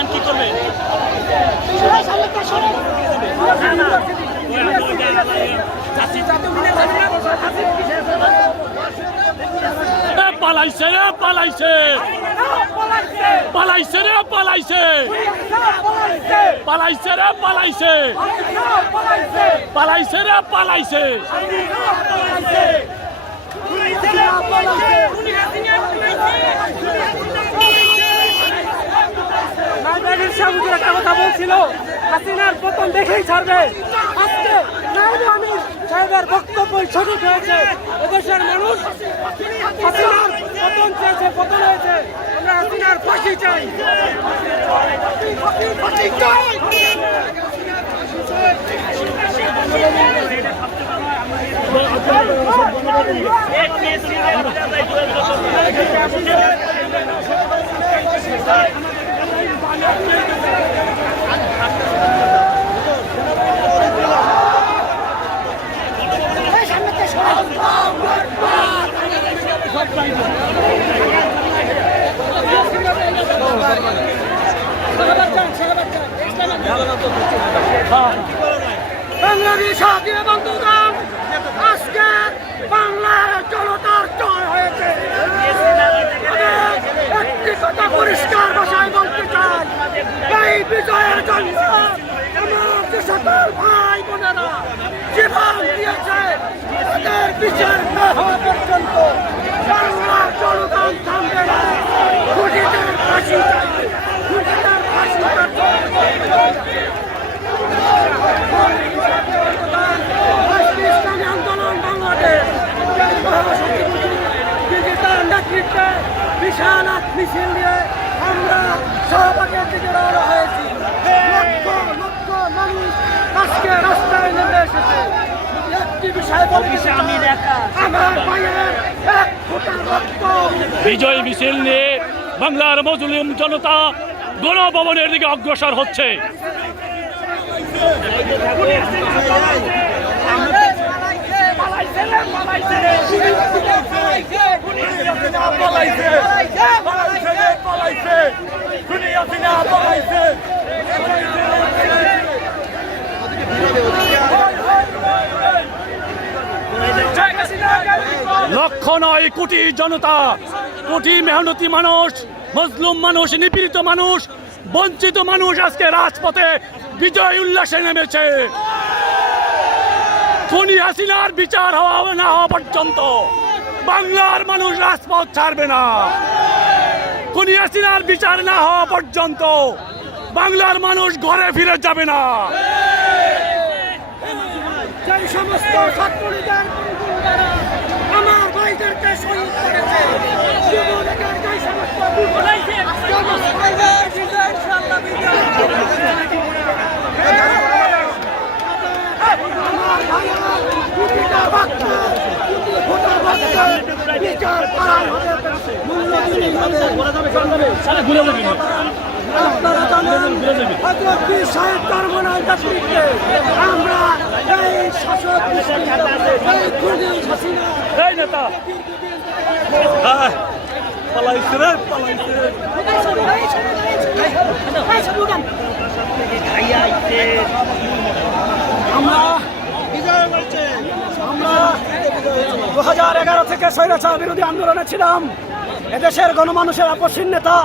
এখন কি করবে? পালাইছে রে, পালাইছে। পালাইছে রে, পালাইছে। পালাইছে রে, পালাইছে। পালাইছে রে পালাইছে। নাইবাগের সামুদ্র একটা কথা বলছিল, হাসিনার পতন দেখেই ছাড়বে। আজকে নাইব আমির সাহেবের বক্তব্য সঠিক হয়েছে এদেশের মানুষ হাসিনার পতন চেয়েছে, পতন হয়েছে। আমরা হাসিনার ফাঁসি চাই। চাই বাংলাদেশ সাথী এবং দুগাম আজকে বাংলার জনতার জয় হয়েছে আমি একটি কথা পরিষ্কার ভাষায় বলতে চাই এই বিজয়ের জন্য বিশাল মিছিল নিয়ে আমরা দিকে রওনা হয়েছি লক্ষ লক্ষ মানুষ আজকে রাস্তায় নেমে এসেছে। একটি বিষয় বলতে আমি আমার ভাইয়ের এক ফোঁটা রক্ত। বিজয় মিছিল নিয়ে বাংলার মজলুম জনতা গণভবনের দিকে অগ্রসর হচ্ছে। লক্ষ নয় কোটি জনতা, কোটি মেহনতি মানুষ, মজলুম মানুষ, নিপীড়িত মানুষ, বঞ্চিত মানুষ আজকে রাজপথে বিজয় উল্লাসে নেমেছে। খুনি হাসিনার বিচার হওয়া না হওয়া পর্যন্ত বাংলার মানুষ রাজপথ ছাড়বে না। খুনি হাসিনার বিচার না হওয়া পর্যন্ত বাংলার মানুষ ঘরে ফিরে যাবে না। সমস্ত ছাত্রলীগের গুন্ডারা আমার ভাইদেরকে শহীদ করেছে যুবলীগের যে সমস্ত আমার ভাইয়েরা প্রতিটা বাচ্চা প্রতি ফোটা বাচ্চা বিচার করাই হবে মূল্যবিহীন হবে আপনারা জানেন হজরত বীর সাহেব চরমনার নেতৃত্বে আমরা এই শাসক এই খুনি আমরা আমরা দু হাজার এগারো থেকে স্বৈরাচার বিরোধী আন্দোলনে ছিলাম। এদেশের গণমানুষের আপসীন নেতা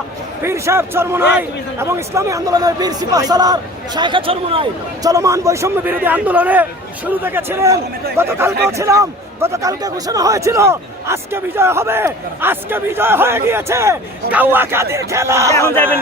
পীর সাহেব চরমনাই এবং ইসলামী আন্দোলনের বীর সিপাহ সালার শাখা চরমনাই চলমান বৈষম্য বিরোধী আন্দোলনে শুরু থেকে ছিলেন। গতকালকেও ছিলাম। গতকালকে ঘোষণা হয়েছিল আজকে বিজয় হবে। আজকে বিজয় হয়ে গিয়েছে। কাউয়া কাদির খেলা এখন যাবেন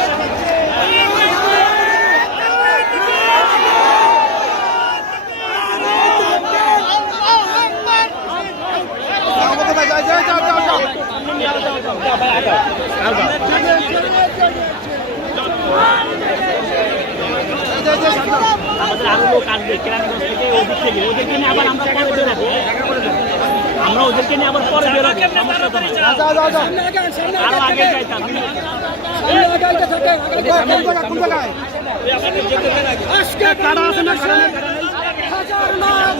আমাদের আরও লোক আসবে কেরানীগঞ্জ থেকে ওদিক থেকে ওদেরকে নিয়ে আবার আমরা পরে বেরোবো আমরা ওদেরকে নিয়ে আবার পরে বেরোবো সমস্যা তো নাই। আরও আগে যাইতাম আজকে কারা আছে না কারা নেই? হাজার লাখ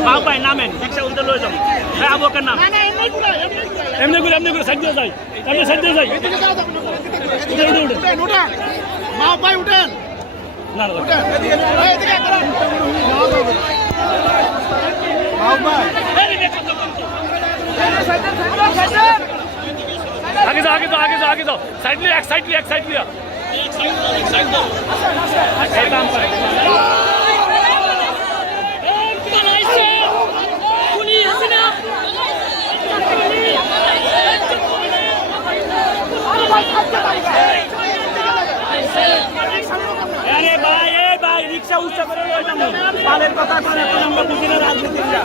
বাবু ভাই নামেন রিক্সা উল্টে লয়ে যাব হ্যাঁ আবুকের নাম এমনি করে এমনি করে সাইড দিয়ে যাই এমনি সাইড দিয়ে যাই উঠে উঠে মা ভাই উঠেন। না। আগে যাও আগে যাও আগে যাও আগে যাও। সাইড লিয়ে এক সাইড লিয়ে এক সাইড লিয়ে করে লয়ে পালের কথা রাজনীতিটা